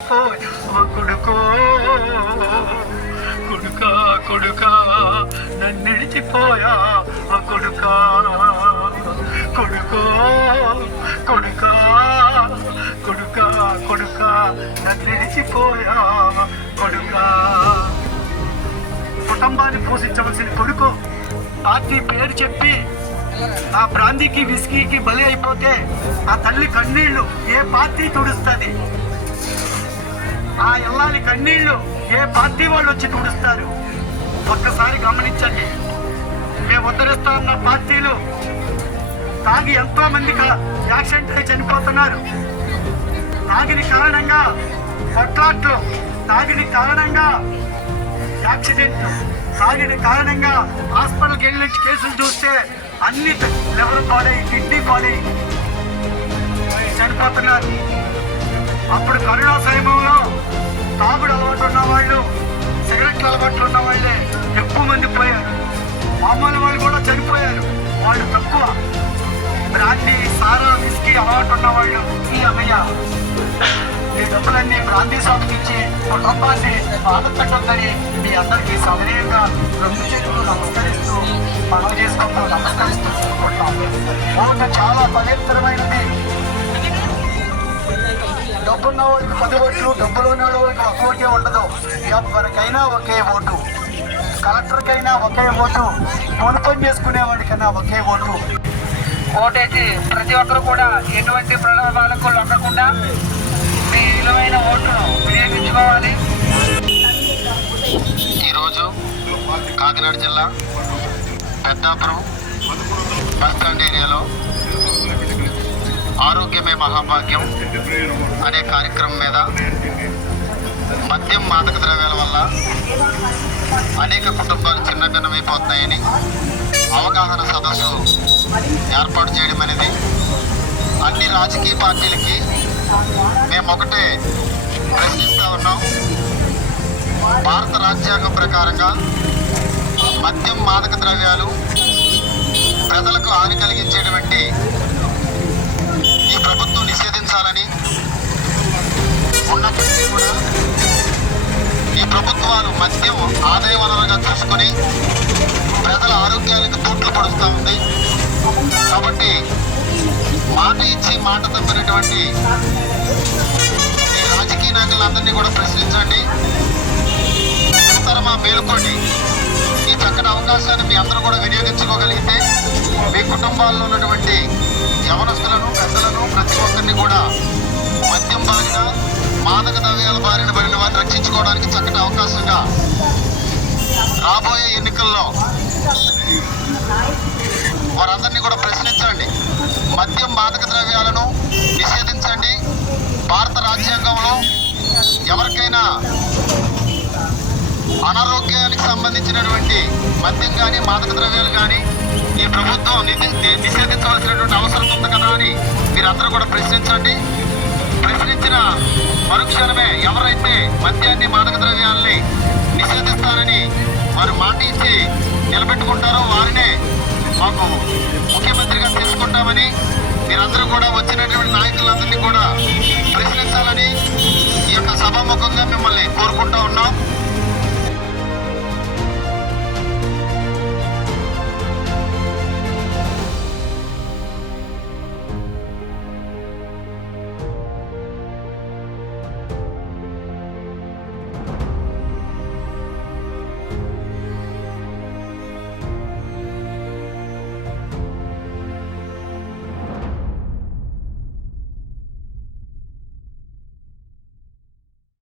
ఓ కొడుకో కొడుకా కొడుక నన్నిడిచిపోయా ఆ కొడుక కొడుకో కొడుకా కొడుకా కొడుక నన్నిడిచిపోయా కొడుకా. కుటుంబాన్ని పోషించవలసిన కొడుకు పార్టీ పేరు చెప్పి ఆ ప్రాంతికి విస్కీకి బలి అయిపోతే ఆ తల్లి కన్నీళ్ళు ఏ పార్టీ తుడుస్తుంది? ఆ ఇల్లాలి కన్నీళ్ళు ఏ పార్టీ వాళ్ళు వచ్చి తుడుస్తారు? ఒక్కసారి గమనించండి. మేము ఉద్ధరిస్తా ఉన్న పార్టీలు తాగి ఎంతో మంది యాక్సిడెంట్ అయి చనిపోతున్నారు. తాగిన కారణంగా కొట్లాట్లు తాగిన కారణంగా యాక్సిడెంట్ తాగిన కారణంగా హాస్పిటల్కి వెళ్ళి కేసులు చూస్తే అన్ని లెవెల్ పాడై కిడ్నీ పాడై చనిపోతున్నారు. అప్పుడు కరుణా సాయము తాగుడు అలవాటు ఉన్న వాళ్ళు సిగరెట్ల అలవాట్లు ఉన్న వాళ్ళే ఎక్కువ మంది పోయారు. మామూలు వాళ్ళు కూడా చనిపోయారు. వాళ్ళు తక్కువ. బ్రాండీ సారా విస్కీ అలవాటు ఉన్న వాళ్ళు ఈ అమ్మయ్య ఈ డబ్బులన్నీ బ్రాందీ షాప్కి ఇచ్చి కుటుంబాన్ని బాధపెట్టొద్దని మీ అందరికీ సవినయంగా రెండు చేతులు నమస్కరిస్తూ మనం చేసుకుంటూ నమస్కరిస్తూ చాలా పవిత్రమైన డబ్బున్న వాళ్ళకి పది ఓట్లు డబ్బులు ఉన్న వాళ్ళకి ఒక ఓటే ఉండదు. ఎవరికైనా ఒకే ఓటు. కలెక్టర్కైనా ఒకే ఓటు. పని పని చేసుకునే వాడికైనా ఒకే ఓటు. ఓటేసి ప్రతి ఒక్కరు కూడా ఎటువంటి ప్రలోభాలకు లొక్కకుండా మీ విలువైన ఓటును వినియోగించుకోవాలి. ఈరోజు కాకినాడ జిల్లా పెద్దాపురం బస్ స్టాండ్ ఏరియాలో ఆరోగ్యమే మహాభాగ్యం అనే కార్యక్రమం మీద మద్యం మాదక ద్రవ్యాల వల్ల అనేక కుటుంబాలు చిన్నభిన్నమైపోతున్నాయని అవగాహన సదస్సు ఏర్పాటు చేయడం అనేది అన్ని రాజకీయ పార్టీలకి మేము ఒకటే ప్రశ్నిస్తూ ఉన్నాం. భారత రాజ్యాంగం ప్రకారంగా మద్యం మాదక ద్రవ్యాలు ప్రజలకు హాని కలిగించే ప్రభుత్వాలు ఆదాయ వనరుగా చూసుకొని ప్రజల ఆరోగ్యానికి తూట్లు పడుస్తూ ఉంది. కాబట్టి మాట ఇచ్చి మాట తప్పినటువంటి ఈ రాజకీయ నాయకులందరినీ కూడా ప్రశ్నించండి. తరమా మేలుకోండి. ఈ చక్కటి అవకాశాన్ని మీ అందరూ కూడా వినియోగించుకోగలిగితే మీ కుటుంబాల్లో ఉన్నటువంటి యవనస్తులను పెద్దలను ప్రతి ఒక్కరిని కూడా మద్యం బారిన మాదక ద్రవ్యాల బారిన పడిన రక్షించుకోవడానికి చక్కటి అవకాశంగా రాబోయే ఎన్నికల్లో వారందరినీ కూడా ప్రశ్నించండి. మద్యం మాదక ద్రవ్యాలను నిషేధించండి. భారత రాజ్యాంగంలో ఎవరికైనా అనారోగ్యానికి సంబంధించినటువంటి మద్యం కానీ మాదక ద్రవ్యాలు కానీ ఈ ప్రభుత్వం నిధి- నిషేధించవలసినటువంటి అవసరం ఉంది కదా అని మీరందరూ కూడా ప్రశ్నించండి. మద్యాన్ని మాదక ద్రవ్యాల్ని నిషేధిస్తారని వారు మాట ఇచ్చి నిలబెట్టుకుంటారో వారినే మాకు ముఖ్యమంత్రిగా తీసుకుంటామని మీరందరూ కూడా వచ్చినటువంటి నాయకులందరినీ కూడా ప్రశ్నించాలని ఈ యొక్క సభాముఖంగా మిమ్మల్ని కోరుకుంటా ఉన్నాం.